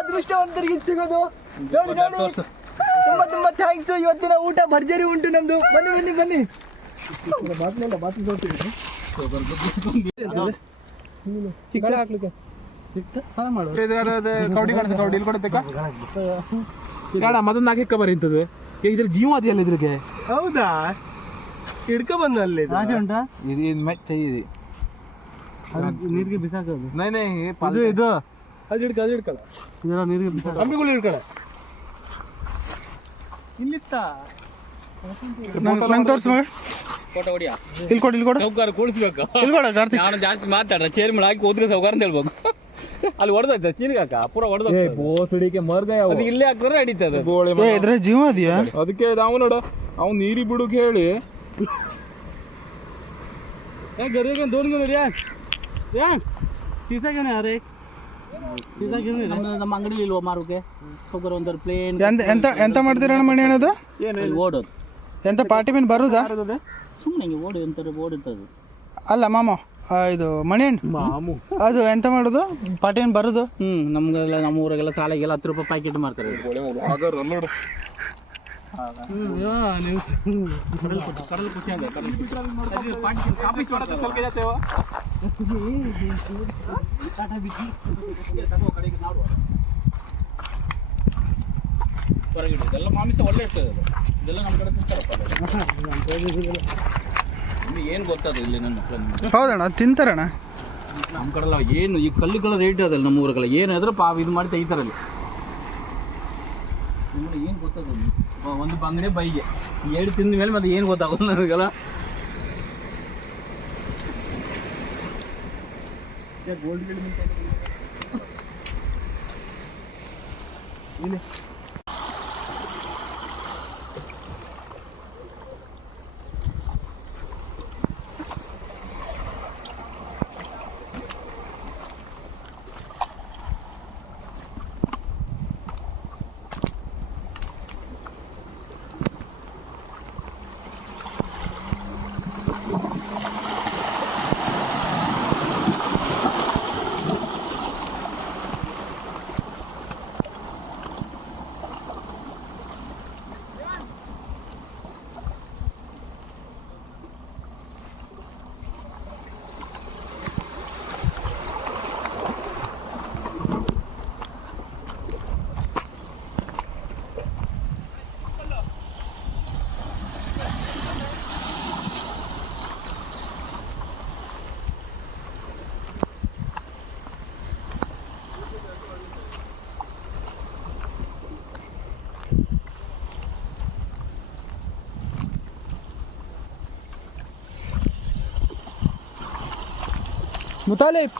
ಅದೃಷ್ಟವಂತರಿಗೆ ಸಿಗೋದು. ನೋಡಿ ನೋಡಿ, ತುಂಬಾ ತುಂಬಾ ಥ್ಯಾಂಕ್ಸ್. ಇವತ್ತಿನ ಊಟ ಭರ್ಜರಿ ಉಂಟು ನಮ್ದು. ಬನ್ನಿ ಬನ್ನಿ ಬನ್ನಿ. ಮದನ್ ನಾಲ್ಕ ಬರೀತದೆ ಇದ್ರ ಜೀವ ಅದೆಯಲ್ಲ ಇದ್ರಿಗೆ. ಹೌದಾ, ಹಿಡ್ಕೊ ಬಂದ ಅಲ್ಲಿ ನೀರಿಗೆ ಬಿಸಾಕೋದು. ಇದು ಅದು ಹಿಡ್ಕಳ ನೀರಿಗೆ ಬಿಸಾಕ ಅಂಬಿಗಳು ಹಿಡ್ಕಳ ಇಲ್ಲಿತ್ತ. ನಂಗೆ ತೋರಿಸ್ ಮಗ. ಫೋಟೋ ಹೊಡಿಯಾ? ಇಲ್ಲಿ ಕೊಡು, ಇಲ್ಲಿ ಕೊಡು, ಸೌಕಾರ ಕೂಡಿಸ್ಬೇಕು. ಇಲ್ಲಿ ಕೊಡು ಕಾರ್ತಿಕ್. ನಾನು ಜಾಸ್ತಿ ಮಾತಾಡ್ರ ಚೇರ್ ಮೇಲೆ ಹಾಕಿ ಓದ್ಗೆ ಸೌಕಾರ ಅಂತ ಹೇಳ್ಬೇಕು. ಅಲ್ಲಿ ಹೊಡೆದೈತೆ ಚೀನಿಗಾಕ ಪೂರ ಹೊಡೆದ ಬೋಸಡಿಕೆ ಮರ್ದ ಅದು ಇಲ್ಲೇ ಹಾಕಿದ್ರೆ ನಡೀತದೆ. ಇದ್ರ ಜೀವ ಅದೆಯಾ? ಅದಕ್ಕೆ ಅವ್ ನೋಡ ಅವ್ನು ನೀರಿ ಬಿಡುಕ್ ಹೇಳಿ ನಮ್ಮ ಅಂಗಡಿ ಇಲ್ವ ಮಾರುಕೆ ಸೌಕರ್ಯ ಒಂದರ ಪ್ಲೇನ್ ಎಂತ ಎಂತ ಮಾಡ್ತೀರಣ್ಣ ಮಣಿ ಅನ್ನೋದು? ಓಡೋದು ಎಂತ ಪಾರ್ಟಿ ಮೀನ್ ಬರುದಾ? ಸುಮ್ಮನೆ ಹಿಂಗೆ ಓಡಿ ಒಂಥರ ಓಡಿರ್ತದೆ. ಅಲ್ಲ ಮಾಮ, ಇದು ಮಣಿ ಹಣ್ಣು ಅದು ಎಂತ ಮಾಡೋದು? ಪಾರ್ಟಿ ಮೀನ್ ಬರುದು? ನಮ್ಗೆಲ್ಲ ನಮ್ಮ ಊರಾಗೆಲ್ಲ ಸಾಲಾಗೆಲ್ಲ 10 ರೂಪಾಯಿ ಪ್ಯಾಕೆಟ್ ಮಾಡ್ತಾರೆ. ಕಡಲ್ ಖುಷಿ ಹೊರಗಿಡು ಇದೆಲ್ಲ ಮಾಂಸ ಒಳ್ಳೆ ಇರ್ತದೆ. ಇದೆಲ್ಲ ನಮ್ಮ ಕಡೆ ತಿಂತಾರಪ್ಪ. ನಿಮಗೆ ಏನು ಗೊತ್ತದ ಇಲ್ಲಿ ನನ್ನ ಮಕ್ಕಳು? ಹೌದಣ್ಣ, ತಿಂತಾರಣ್ಣ ನಮ್ಮ ಕಡೆಲ್ಲ. ಏನು ಈ ಕಲ್ಲುಗಳ ರೇಟ್ ಅದಲ್ಲ ನಮ್ಮ ಊರಾಗೆಲ್ಲ, ಏನಾದರೂ ಇದು ಮಾಡಿ ತೆಗಿತಾರಲ್ಲಿ. ನಿಮಗೆ ಏನು ಗೊತ್ತದ? ಒಂದು ಬಂಗಡೆ ಬೈಗೆ 7 ತಿಂದ ಮೇಲೆ ಮತ್ತೆ ಏನು ಗೊತ್ತಾಗೋದು ನನಗೆಲ್ಲ. ಗೋಲ್ಡ್ ಮುತಾಲಿಬ್